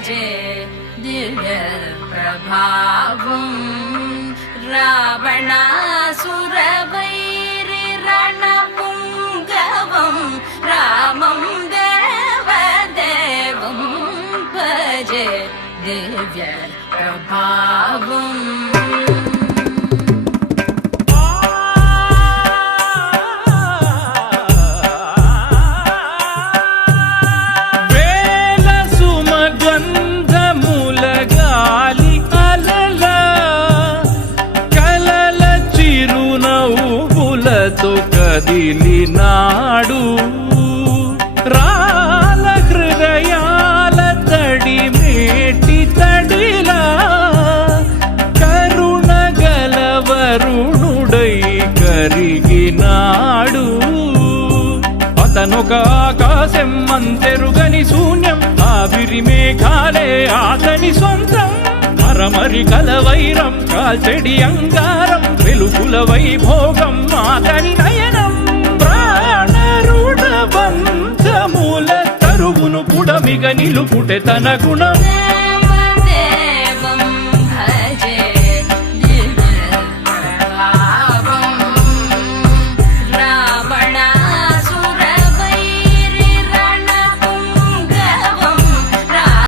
భజే దివ్య ప్రభావం రావణాసురవైరి రణపుంగవం రామం దేవదేవం భజే దివ్య ప్రభావం కదిలినాడు రాల హృదయాల తడి మేటి తడిలా కరుణ గలవరుణుడై కరిగినాడు అతనొక ఆకాశం అంతెరుగని శూన్యం ఆవిరి మేఘాలే అతని సొంతం మరమరి కలవైరం కాల్చెడి అంగారం వెలుగుల వైభోగం అతని నయనం ప్రాణరుణ బంధముల తరువును పుడమిగ నిలుపుటె తన గుణం